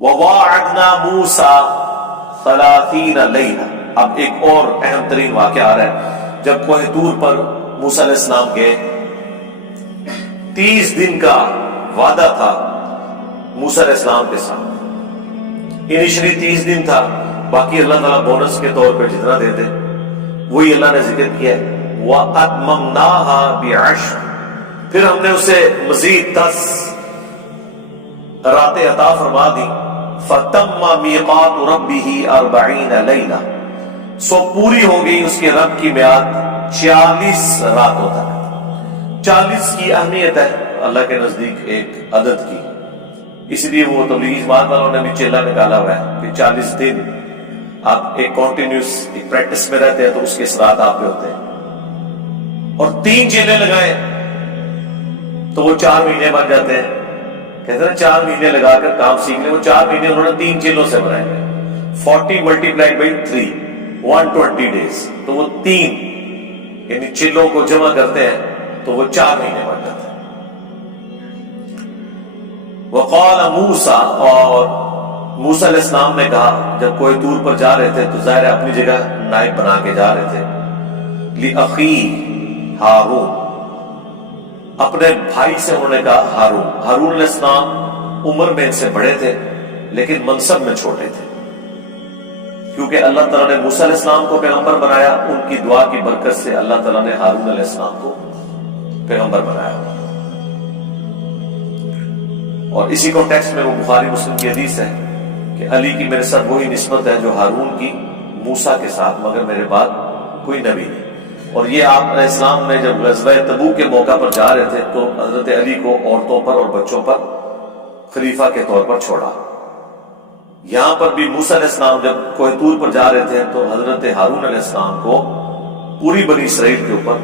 وَوَاعَدْنَا مُوسَى 30 لَيْلَةً. اب ایک اور اہم ترین واقعہ آ رہا ہے. جب کوہ طور پر موسیٰ علیہ السلام گئے، 30 دن کا وعدہ تھا موسیٰ علیہ السلام کے ساتھ. انیشلی 30 دن تھا، باقی اللہ تعالیٰ بونس کے طور پہ جتنا دیتے وہی اللہ نے ذکر کیا ہے. وَأَتْمَمْنَاهَا بِعَشْرٍ. پھر ہم نے اسے مزید 10 راتیں عطا فرما دی. فَتَمَّ مِيقَاتُ رَبِّهِ 40 لَيْلَةً. سو پوری ہو گئی اس کے رب کی میعاد 40 راتوں تک. 40 کی اہمیت ہے اللہ کے نزدیک ایک عدد کی، اس لیے وہ تبلیغی جماعت والوں نے بھی چلہ نکالا ہوا ہے کہ 40 دن آپ ایک کنٹینیوس ایک پریکٹس میں رہتے ہیں تو اس کے اثرات آپ پہ ہوتے ہیں. اور 3 چیلے لگائے تو وہ 4 مہینے بن جاتے ہیں. کہتے ہیں 4 مہینے لگا کر کام سیکھ لیں، وہ 4 مہینے انہوں نے 3 چیلوں سے بنائے. 40 ملٹیپلائڈ بائی 3 120 days. تو وہ 3 یعنی چیلوں کو جمع کرتے ہیں تو وہ 4 مہینے بن جاتے ہیں. وقال موسیٰ، اور موسیٰ علیہ السلام نے کہا جب کوہ طور پر جا رہے تھے تو ظاہر ہے اپنی جگہ نائب بنا کے جا رہے تھے. لِأَخِيهِ ہارون، اپنے بھائی سے انہوں نے کہا ہارون. ہارون علیہ السلام عمر میں ان سے بڑے تھے لیکن منصب میں چھوٹے تھے، کیونکہ اللہ تعالیٰ نے موسیٰ علیہ السلام کو پیغمبر بنایا. ان کی دعا کی برکت سے اللہ تعالیٰ نے ہارون علیہ السلام کو پیغمبر بنایا. اور اسی کانٹیکسٹ میں وہ بخاری مسلم کی حدیث ہے کہ علی کی میرے ساتھ وہی نسبت ہے جو ہارون کی موسیٰ کے ساتھ، مگر میرے بعد کوئی نبی نہیں. اور یہ آپ علیہ السلام نے جب غزوہ تبوک کے موقع پر جا رہے تھے تو حضرت علی کو عورتوں پر اور بچوں پر خلیفہ کے طور پر چھوڑا. یہاں پر بھی موسیٰ علیہ السلام جب کوہ طور پر جا رہے تھے تو حضرت ہارون علیہ السلام کو پوری بنی اسرائیل کے اوپر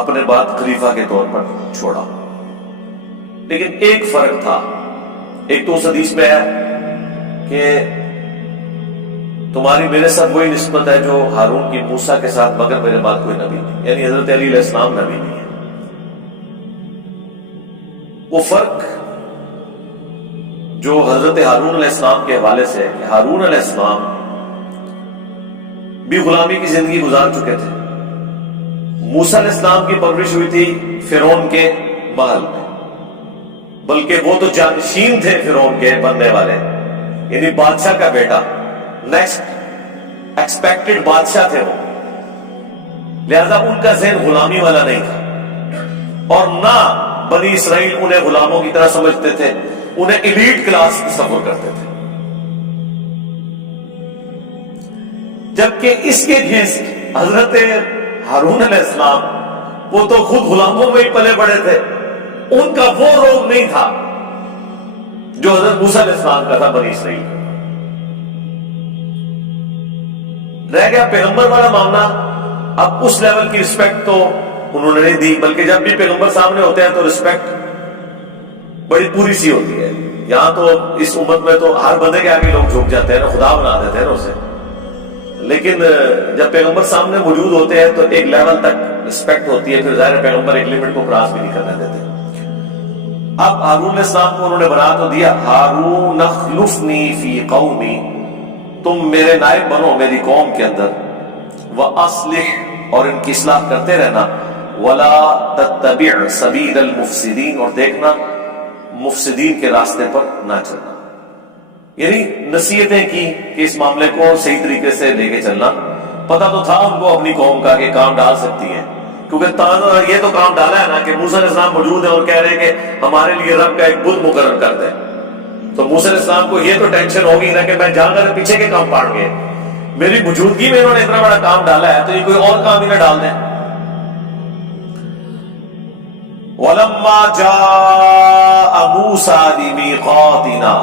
اپنے بعد خلیفہ کے طور پر چھوڑا. لیکن ایک فرق تھا. ایک تو اس حدیث میں ہے کہ تمہاری میرے ساتھ وہی نسبت ہے جو ہارون کی موسیٰ کے ساتھ، مگر میرے بعد کوئی نبی نہیں، یعنی حضرت علی علیہ السلام نبی نہیں ہے. وہ فرق جو حضرت ہارون علیہ السلام کے حوالے سے ہے کہ ہارون علیہ السلام بھی غلامی کی زندگی گزار چکے تھے. موسیٰ علیہ السلام کی پرورش ہوئی تھی فرعون کے محل میں، بلکہ وہ تو جانشین تھے فرعون کے بننے والے، یعنی بادشاہ کا بیٹا، نیکسٹ ایکسپیکٹڈ بادشاہ تھے وہ. لہذا ان کا ذہن غلامی والا نہیں تھا، اور نہ بنی اسرائیل انہیں غلاموں کی طرح سمجھتے تھے، انہیں ایلیٹ کلاس تصور کرتے تھے. جبکہ اس کے اگینسٹ حضرت ہارون علیہ السلام وہ تو خود غلاموں میں ہی پلے بڑے تھے، ان کا وہ روب نہیں تھا جو حضرت موسیٰ علیہ السلام کا تھا بنی اسرائیل. رہ گیا پیغمبر والا معاملہ. اب اس لیول کی رسپیکٹ تو انہوں نے نہیں دی، بلکہ جب بھی پیغمبر سامنے ہوتے ہیں تو رسپیکٹ بڑی پوری سی ہوتی ہے. یہاں تو اس امت میں تو ہر بندے کے آگے لوگ جھک جاتے ہیں نا، خدا بنا دیتے ہیں نا اسے. لیکن جب پیغمبر سامنے موجود ہوتے ہیں تو ایک لیول تک رسپیکٹ ہوتی ہے، پھر ظاہر پیغمبر ایک لیمٹ کو کراس بھی نہیں کرنے دیتے. اب ہارون علیہ السلام کو انہوں نے بنا تو دیا، ہارون اخلفنی فی قومی، تم میرے نائب بنو میری قوم کے اندر، وَأَصْلِحْ، اور ان کی اصلاح کرتے رہنا، وَلَا تَتَّبِعْ سَبِيلَ الْمُفْسِدِينَ، اور دیکھنا مفسدین کے راستے پر نہ چلنا. یعنی نصیحتیں کی کہ اس معاملے کو صحیح طریقے سے لے کے چلنا. پتہ تو تھا ان کو اپنی قوم کا کہ کام ڈال سکتی ہے، کیونکہ یہ تو کام ڈالا ہے نا کہ موسیٰ علیہ السلام موجود ہیں اور کہہ رہے ہیں کہ ہمارے لیے رب کا ایک بت مقرر کر دے. تو موسیٰ علیہ السلام کو یہ تو ٹینشن ہوگی نا کہ میں جان کر پیچھے کے کام پاڑ گئے، میری موجودگی میں انہوں نے اتنا بڑا کام ڈالا ہے تو یہ کوئی اور کام ہی نہ ڈال دیں. وَلَمَّا جَاءَ مُوسَىٰ لِمِيقَاتِنَا،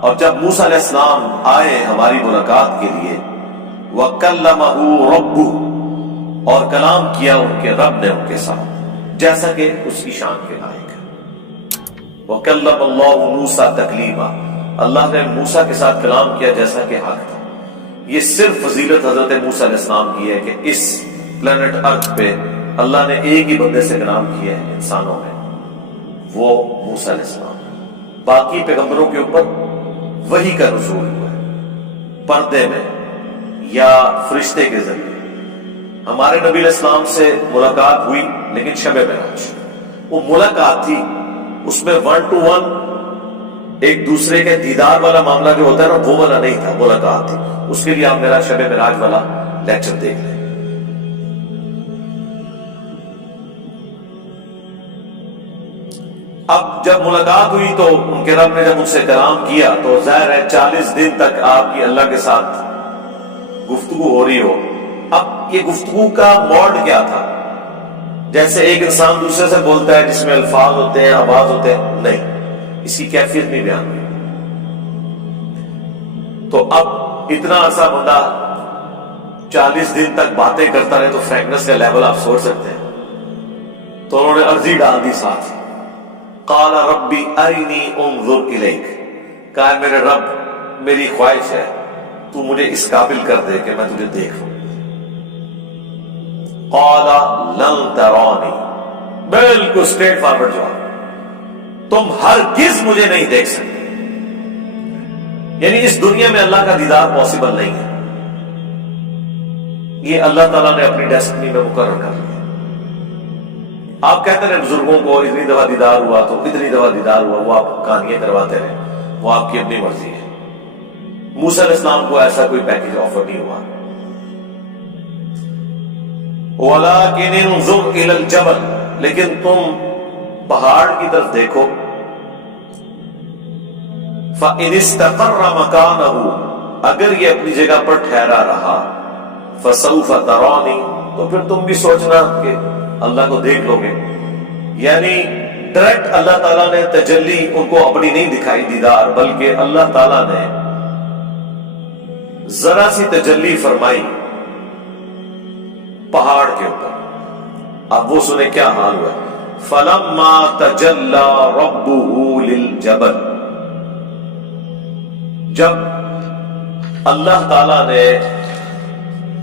اور جب موسیٰ علیہ السلام آئے ہماری ملاقات کے لیے، وَكَلَّمَهُ رَبُّهُ، اور کلام کیا ان کے رب نے ان کے ساتھ جیسا کہ اس کی شان کے لائق ہے. وَكَلَّمَ اللَّهُ مُوسَىٰ تَكْلِيمًا، اللہ نے موسیٰ کے ساتھ کلام کیا جیسا کہ حق تھا. یہ صرف فضیلت حضرت موسیٰ علیہ السلام کی ہے کہ اس پلانٹ ارتھ پہ اللہ نے ایک ہی بندے سے کلام کیا ہے انسانوں میں، وہ موسیٰ علیہ السلام. باقی پیغمبروں کے اوپر وحی کا نزول ہوا ہے، پردے میں یا فرشتے کے ذریعے۔ ہمارے نبی علیہ السلام سے ملاقات ہوئی لیکن شب معراج، وہ ملاقات تھی، اس میں 1 to 1 ایک دوسرے کے دیدار والا معاملہ جو ہوتا ہے نا، وہ والا نہیں تھا، ملاقات تھی۔ اس کے لیے آپ میرا شب معراج والا لیکچر دیکھ لیں۔ اب جب ملاقات ہوئی تو ان کے رب نے جب ان سے کلام کیا تو ظاہر ہے 40 دن تک آپ کی اللہ کے ساتھ گفتگو ہو رہی ہو۔ اب یہ گفتگو کا موڈ کیا تھا؟ جیسے ایک انسان دوسرے سے بولتا ہے جس میں الفاظ ہوتے ہیں، آواز ہوتے ہیں، نہیں، اس کی کیفیت نہیں بیان ہوئی۔ تو اب اتنا عرصہ بندہ 40 دن تک باتیں کرتا رہے تو فرینکنس کا لیول آپ سوچ سکتے ہیں۔ تو انہوں نے عرضی ڈال دی ساتھ، قال ربی ارنی انظر الیک، کہا میرے رب میری خواہش ہے تو مجھے اس قابل کر دے کہ میں تجھے دیکھ لوں۔ قال لن ترانی، بالکل اسٹریٹ فارورڈ جواب، تم ہرگز مجھے نہیں دیکھ سکتے، یعنی اس دنیا میں اللہ کا دیدار پاسبل نہیں ہے، یہ اللہ تعالیٰ نے اپنی ڈیسٹنی میں مقرر کر لیا۔ آپ کہتے رہے بزرگوں کو اتنی دفعہ دیدار ہوا تو اتنی دفعہ دیدار ہوا، وہ آپ کہانیاں کرواتے رہے، وہ آپ کی اپنی مرضی ہے۔ موسیٰ علیہ السلام کو ایسا کوئی پیکج آفر نہیں ہوا۔ وَلَكِنِ انظُرْ إِلَى الْجَبَلِ، لیکن تم پہاڑ کی طرف دیکھو، فَإِنِ اسْتَقَرَّ مَكَانَهُ، اگر یہ اپنی جگہ پر ٹھہرا رہا، فَسَوْفَ تَرَانِي، تو پھر تم بھی سوچنا کہ اللہ کو دیکھ لو گے۔ یعنی ڈائریکٹ اللہ تعالیٰ نے تجلی ان کو اپنی نہیں دکھائی دیدار، بلکہ اللہ تعالیٰ نے ذرا سی تجلی فرمائی پہاڑ کے اوپر۔ اب وہ سنیں کیا حال ہوا، فَلَمَّا تَجَلَّى رَبُّهُ لِلْجَبَلِ، جب اللہ تعالیٰ نے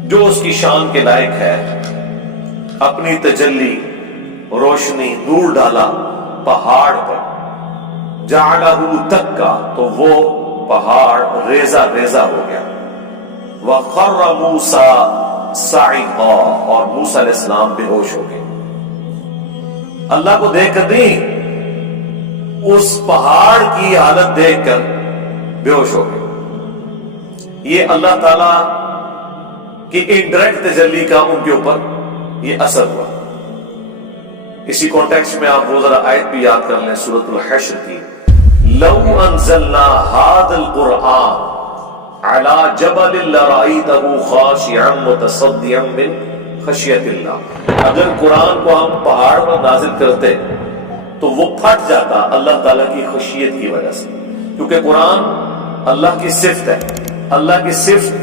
جو اس کی شان کے لائق ہے اپنی تجلی، روشنی، نور ڈالا پہاڑ پر، جعلہ دکا، تو وہ پہاڑ ریزہ ریزہ ہو گیا، وخر موسیٰ صعقا، اور موسیٰ علیہ السلام بے ہوش ہو گئے۔ اللہ کو دیکھ کر نہیں، اس پہاڑ کی حالت دیکھ کر بے ہوش ہو گئے۔ یہ اللہ تعالی کی انڈائریکٹ تجلی کا ان کے اوپر یہ اثر ہوا۔ اسی کانٹیکسٹ میں آپ وہ ذرا آیت بھی یاد کر لیں، سورۃ الحشر کی، لو انزلنا هذا القرآن على جبل لرأيته خاشعا متصدعا من خشیت اللہ، اگر قرآن کو ہم پہاڑ پر نازل کرتے تو وہ پھٹ جاتا اللہ تعالیٰ کی خشیت کی وجہ سے، کیونکہ قرآن اللہ کی صفت ہے۔ اللہ کی صفت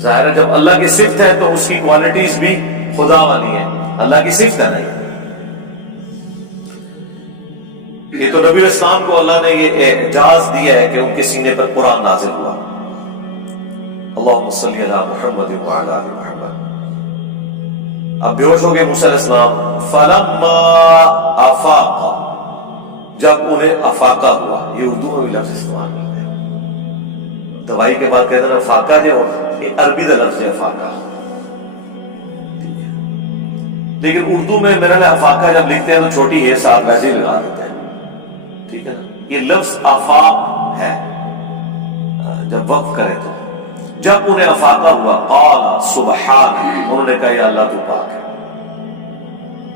ظاہر ہے، جب اللہ کی صفت ہے تو اس کی کوالٹیز بھی خدا والی ہیں، اللہ کی صفت ہے نہیں۔ یہ تو نبی اسلام کو اللہ نے یہ اعجاز دیا ہے کہ ان کے سینے پر قرآن نازل ہوا۔ اللہم صلی علی محمد وعلی آل محمد۔ اب بے ہوش ہو گئے موسیٰ علیہ السلام، فلما افاق، جب انہیں افاقہ ہوا، یہ اردو میں بھی لفظ استعمال کرتے ہیں، دوائی کے بعد کہتے ہیں افاقہ جو یہ عربی کا لفظ ہے افاقہ، لیکن اردو میں میرا افاقہ جب لکھتے ہیں تو چھوٹی ہے ساتھ ویسے ہی لگا دیتے ہیں، ٹھیک ہے نا۔ یہ لفظ آفاق ہے جب وقف کرے تو، جب انہیں افاقہ ہوا، قال سبحان، انہوں نے کہا یا اللہ تو پاک ہے،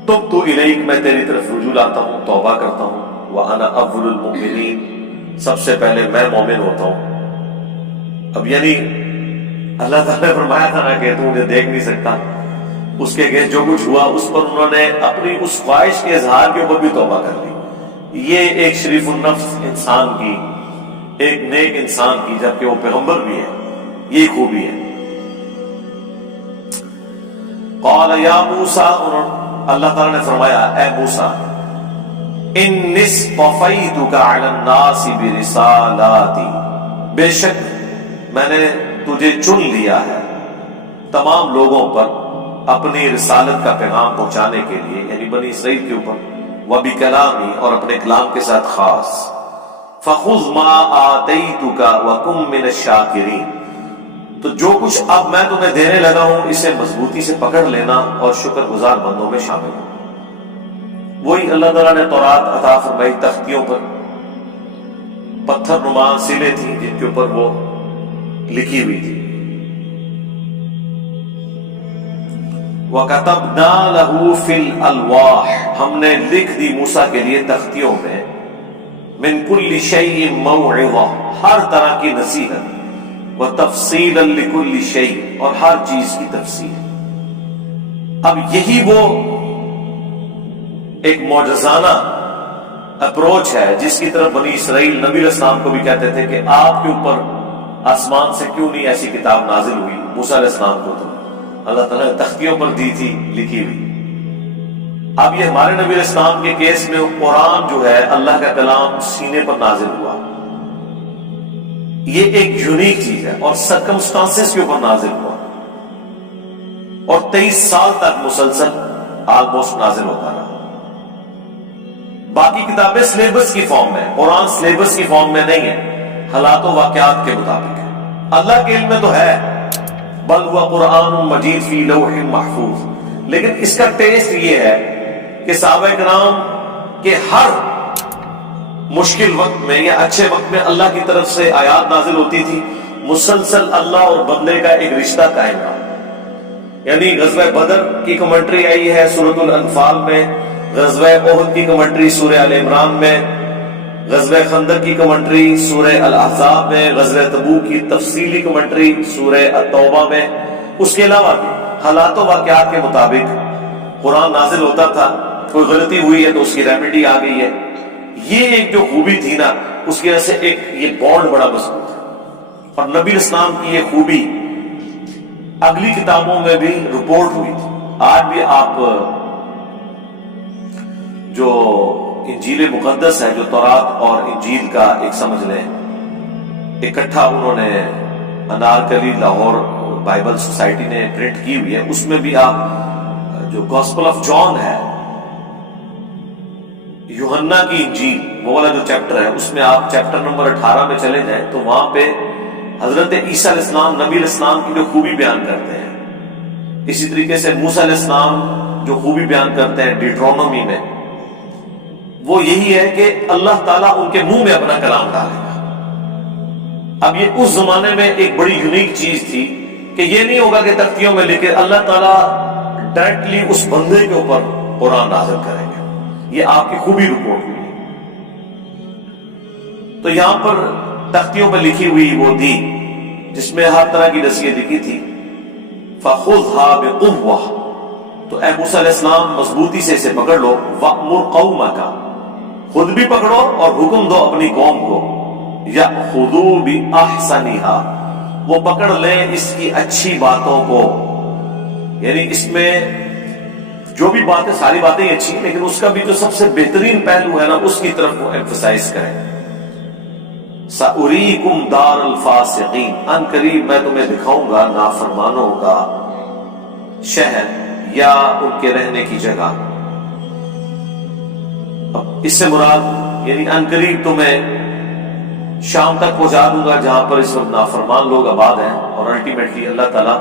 تبت الیک، میں تیری طرف رجوع لاتا ہوں، توبہ کرتا ہوں، وانا اول المؤمنین، سب سے پہلے میں مومن ہوتا ہوں۔ اب یعنی اللہ تعالیٰ نے فرمایا تھا نا کہ تو مجھے دیکھ نہیں سکتا، اس کے جو کچھ ہوا اس پر انہوں نے اپنی اس خواہش کے اظہار کے اوپر بھی توبہ کر لی۔ یہ ایک شریف النفس انسان کی، ایک نیک انسان کی، جبکہ وہ پیغمبر بھی ہے، یہ خوبی ہے۔ قال یا موسیٰ، اللہ تعالیٰ نے فرمایا اے موسیٰ، انی اصطفیتک علی الناس برسالاتی، بے شک میں نے تجھے چن لیا ہے تمام لوگوں پر اپنی رسالت کا پیغام پہنچانے کے لیے، یعنی بنی اسرائیل کے اوپر، وبکلامی، اور اپنے کلام کے ساتھ خاص، فخذ ما آتیتک وکن من الشاکرین، تو جو کچھ اب میں تمہیں دینے لگا ہوں اسے مضبوطی سے پکڑ لینا اور شکر گزار بندوں میں شامل ہو۔ وہی اللہ تعالیٰ نے تورات عطا فرمائی، تختیوں پر پتھر نما سلے تھیں جن کے اوپر وہ لکھی ہوئی تھی۔ وَكَتَبْنَا لَهُ فِي الْأَلْوَاحِ، ہم نے لکھ دی موسیٰ کے لیے تختیوں میں، مِن كُلِّ شَيْءٍ مَوْعِظَةٍ، ہر طرح کی نصیحت، وَتَفْصِيلًا لِكُلِّ شَيْءٍ، اور ہر چیز کی تفصیل۔ اب یہی وہ ایک معجزانہ اپروچ ہے جس کی طرف بنی اسرائیل نبی علیہ السلام کو بھی کہتے تھے کہ آپ کے اوپر آسمان سے کیوں نہیں ایسی کتاب نازل ہوئی؟ موسیٰ علیہ السلام کو تو اللہ تعالیٰ نے تختیوں پر دی تھی لکھی ہوئی۔ اب یہ ہمارے نبی علیہ السلام کے کیس میں قرآن جو ہے اللہ کا کلام سینے پر نازل ہوا، یہ ایک یونیک چیز ہے، اور سرکمسٹانسز کے اوپر نازل ہوا، اور 23 سال تک مسلسل آلموسٹ نازل ہوتا رہا۔ باقی کتابیں سلیبس کی فارم میں، قرآن سلیبس کی فارم میں نہیں ہے، حالات و واقعات کے مطابق ہے۔ اللہ کے علم میں تو ہے، بل ہوا قرآن مجید فی لوح محفوظ، لیکن اس کا ٹیسٹ یہ ہے کہ صحابہ کرام کے ہر مشکل وقت میں یا اچھے وقت میں اللہ کی طرف سے آیات نازل ہوتی تھی، مسلسل اللہ اور بندے کا ایک رشتہ قائم رہا۔ یعنی غزوہ بدر کی کمنٹری آئی ہے سورۃ الانفال میں، غزوہ احد کی کمنٹری سورہ آل عمران میں، غزوہ خندق کی کمنٹری سورہ الاحزاب میں، غزوہ تبوک کی تفصیلی کمنٹری سورہ التوبہ میں۔ اس کے علاوہ بھی حالات و واقعات کے مطابق قرآن نازل ہوتا تھا، کوئی غلطی ہوئی ہے تو اس کی ریمیڈی آ گئی ہے۔ یہ ایک جو خوبی تھی نا، اس کی وجہ سے ایک یہ بانڈ بڑا مضبوط ہے، اور نبی اسلام کی یہ خوبی اگلی کتابوں میں بھی رپورٹ ہوئی تھی۔ آج بھی آپ جو انجیل مقدس ہے، جو تورات اور انجیل کا ایک سمجھ لیں اکٹھا انہوں نے انارکلی لاہور بائبل سوسائٹی نے پرنٹ کی ہوئی ہے، اس میں بھی آپ جو گاسپل آف جان ہے، یوحنا کی انجیل، وہ والا جو چیپٹر ہے، اس میں آپ چیپٹر نمبر 18 میں چلے جائیں تو وہاں پہ حضرت عیسیٰ علیہ السلام نبی علیہ السلام کی جو خوبی بیان کرتے ہیں۔ اسی طریقے سے موسیٰ علیہ السلام جو خوبی بیان کرتے ہیں ڈیٹرونومی میں، وہ یہی ہے کہ اللہ تعالیٰ ان کے منہ میں اپنا کلام ڈالے گا۔ اب یہ اس زمانے میں ایک بڑی یونیک چیز تھی کہ یہ نہیں ہوگا کہ تختیوں میں لکھے، اللہ تعالیٰ ڈائریکٹلی اس بندے کے اوپر قرآن نازل کریں گے۔ یہ آپ کی خوبی رپورٹ ہوئی ہے۔ تو یہاں پر تختیوں پہ لکھی ہوئی وہ دی جس میں ہر طرح کی نصیحت لکھی تھی۔ فَخُذْهَا بِقُوَّةٍ، تو اے موسیٰ علیہ السلام مضبوطی سے اسے پکڑ لو، وَأْمُرْ قَوْمَكَ، خود بھی پکڑو اور حکم دو اپنی قوم کو، يَأْخُذُوا بِأَحْسَنِهَا، وہ پکڑ لیں اس کی اچھی باتوں کو۔ یعنی اس میں جو بھی باتیں، ساری باتیں اچھی، لیکن اس کا بھی جو سب سے بہترین پہلو ہے نا، اس کی طرف وہ ایمفسائز کریں۔ سَأُرِيكُمْ دَارَ الْفَاسِقِينَ، ان قریب میں تمہیں دکھاؤں گا نافرمانوں کا شہر یا ان کے رہنے کی جگہ۔ اب اس سے مراد یعنی ان قریب تمہیں شام تک پہنچا دوں گا جہاں پر اس وقت نافرمان لوگ آباد ہیں، اور الٹیمیٹلی اللہ تعالیٰ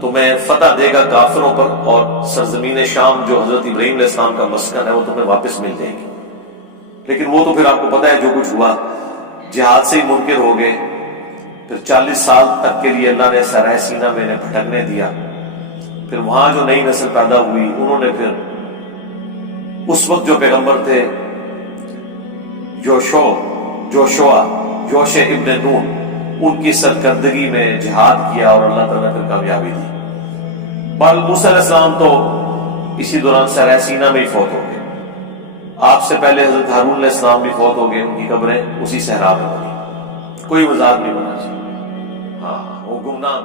تمہیں فتح دے گا کافروں پر، اور سرزمین شام جو حضرت ابراہیم علیہ السلام کا مسکن ہے وہ تمہیں واپس مل جائے گی۔ لیکن وہ تو پھر آپ کو پتہ ہے جو کچھ ہوا، جہاد سے ہی منکر ہو گئے، پھر 40 سال تک کے لیے اللہ نے سرائے سینہ میں انہیں بھٹکنے دیا۔ پھر وہاں جو نئی نسل پیدا ہوئی، انہوں نے پھر اس وقت جو پیغمبر تھے یوشع ابن نون، ان کی سرکردگی میں جہاد کیا اور اللہ تعالیٰ نے پھر کامیابی دی۔ بل موسیٰ علیہ السلام تو اسی دوران سرائے سینہ میں ہی فوت ہو گئے۔ آپ سے پہلے حضرت ہارون علیہ السلام بھی فوت ہو گئے، ان کی قبریں اسی صحرا میں بنی، کوئی وضاحت نہیں بنا چاہیے۔ ہاں وہ گمنام